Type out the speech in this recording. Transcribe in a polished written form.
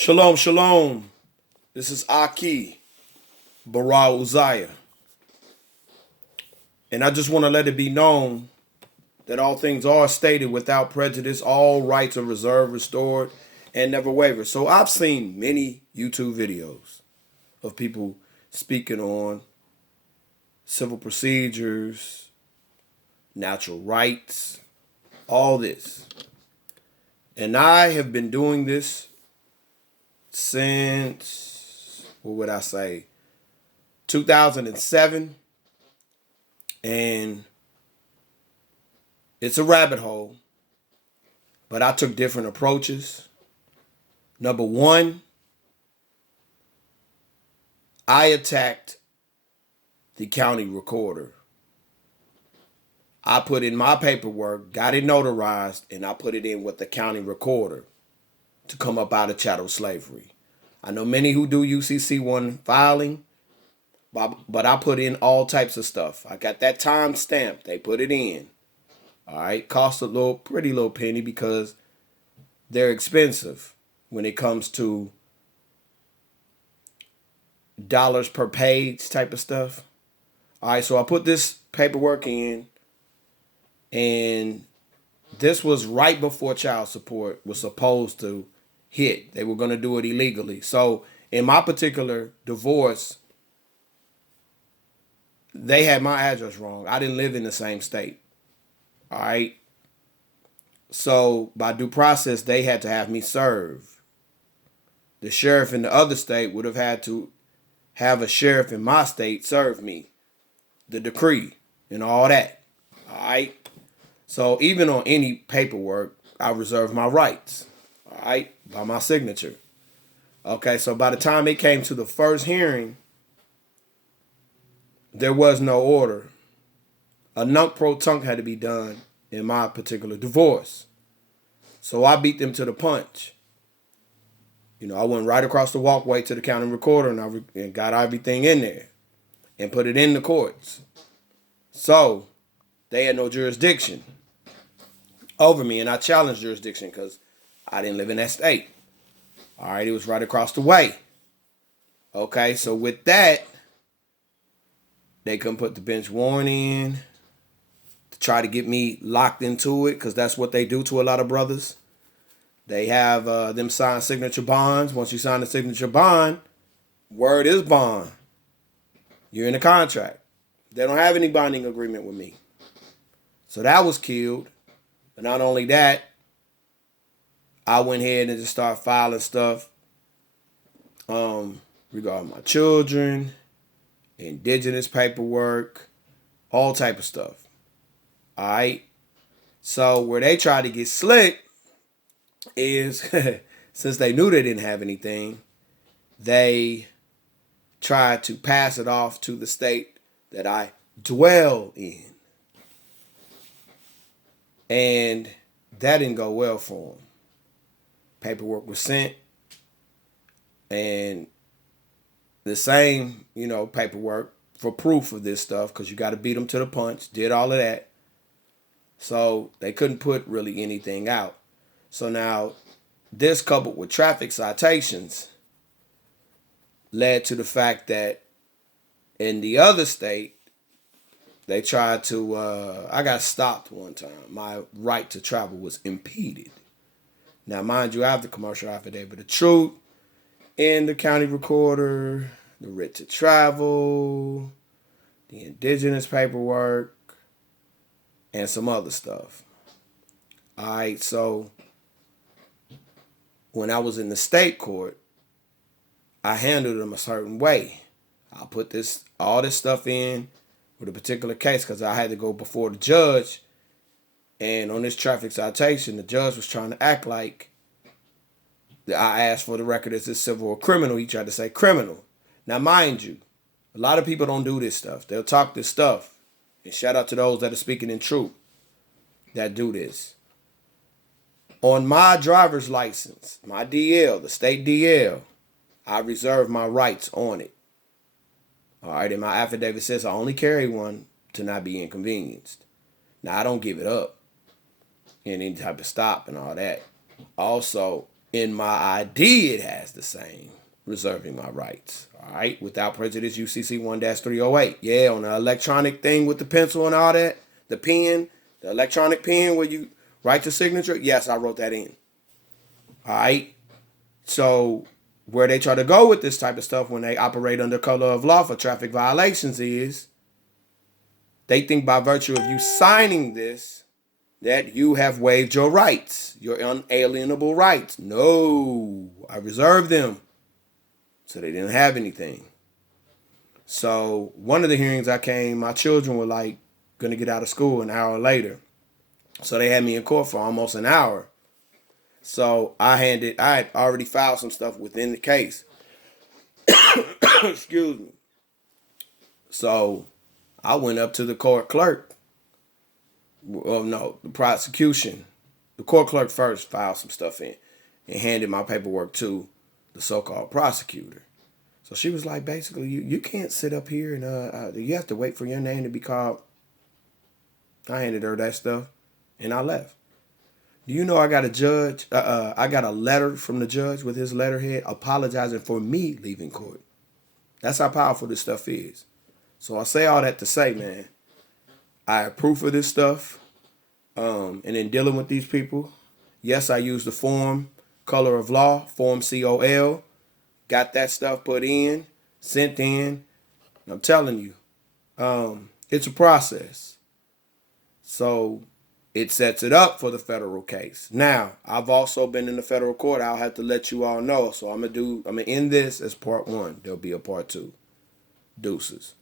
Shalom, shalom. This is Aki Bara Uzziah. And I just want to let it be known that all things are stated without prejudice, all rights are reserved, restored, and never wavered. So I've seen many YouTube videos of people speaking on civil procedures, natural rights, all this. And I have been doing this since, what would I say, 2007. And it's a rabbit hole, but I took different approaches. Number one, I attacked the county recorder. I put in my paperwork, got it notarized, and I put it in with the county recorder to come up out of chattel slavery. I know many who do UCC1 filing, but I put in all types of stuff. I got that time stamped. They put it in. All right, cost a pretty little penny because they're expensive when it comes to dollars per page type of stuff. All right, so I put this paperwork in, and this was right before child support was supposed to hit. They were going to do it illegally. So in my particular divorce, they had my address wrong. I didn't live in the same state. All right. So by due process, they had to have me serve. The sheriff in the other state would have had to have a sheriff in my state serve me the decree and all that. All right. So even on any paperwork, I reserve my rights. All right. By my signature. Okay. So by the time it came to the first hearing, there was no order. A nunc pro tunc had to be done in my particular divorce. So I beat them to the punch. I went right across the walkway to the county recorder and got everything in there and put it in the courts. So they had no jurisdiction over me, and I challenged jurisdiction because I didn't live in that state. All right, it was right across the way. Okay, so with that, they couldn't put the bench warrant in to try to get me locked into it because that's what they do to a lot of brothers. They have them sign signature bonds. Once you sign the signature bond, word is bond. You're in a contract. They don't have any binding agreement with me. So that was killed. But not only that, I went ahead and just started filing stuff regarding my children, indigenous paperwork, all type of stuff. All right. So where they try to get slick is since they knew they didn't have anything, they tried to pass it off to the state that I dwell in. And that didn't go well for them. Paperwork was sent, and the same, paperwork for proof of this stuff, because you got to beat them to the punch, did all of that. So they couldn't put really anything out. So now this coupled with traffic citations led to the fact that in the other state, they tried to, I got stopped one time. My right to travel was impeded. Now, mind you, I have the commercial affidavit of truth in the county recorder, the writ to travel, the indigenous paperwork, and some other stuff. All right, so when I was in the state court, I handled them a certain way. I put all this stuff in with a particular case because I had to go before the judge. And on this traffic citation, the judge was trying to act like I asked for the record as this civil or criminal. He tried to say criminal. Now, mind you, a lot of people don't do this stuff. They'll talk this stuff. And shout out to those that are speaking in truth that do this. On my driver's license, my DL, the state DL, I reserve my rights on it. All right, and my affidavit says I only carry one to not be inconvenienced. Now, I don't give it up in any type of stop and all that. Also, In my ID, it has the same, reserving my rights. All right, without prejudice, UCC 1-308. Yeah, on the electronic thing with the pencil and all that, the pen, the electronic pen where you write your signature. Yes, I wrote that in. All right. So where they try to go with this type of stuff when they operate under color of law for traffic violations is they think by virtue of you signing this that you have waived your rights, your unalienable rights. No, I reserved them. So they didn't have anything. So one of the hearings I came, my children were like going to get out of school an hour later. So they had me in court for almost an hour. So I had already filed some stuff within the case. Excuse me. So I went up to the court clerk. Oh no, the prosecution. The court clerk first filed some stuff in and handed my paperwork to the so-called prosecutor. So she was like, basically, you can't sit up here and you have to wait for your name to be called. I handed her that stuff and I left. Do you know I got a judge? I got a letter from the judge with his letterhead apologizing for me leaving court. That's how powerful this stuff is. So I say all that to say, man, I have proof of this stuff. And in dealing with these people, yes, I used the form Color of Law, Form COL, got that stuff put in, sent in. I'm telling you, it's a process. So it sets it up for the federal case. Now, I've also been in the federal court. I'll have to let you all know. So I'm gonna end this as part 1. There'll be a part 2. Deuces.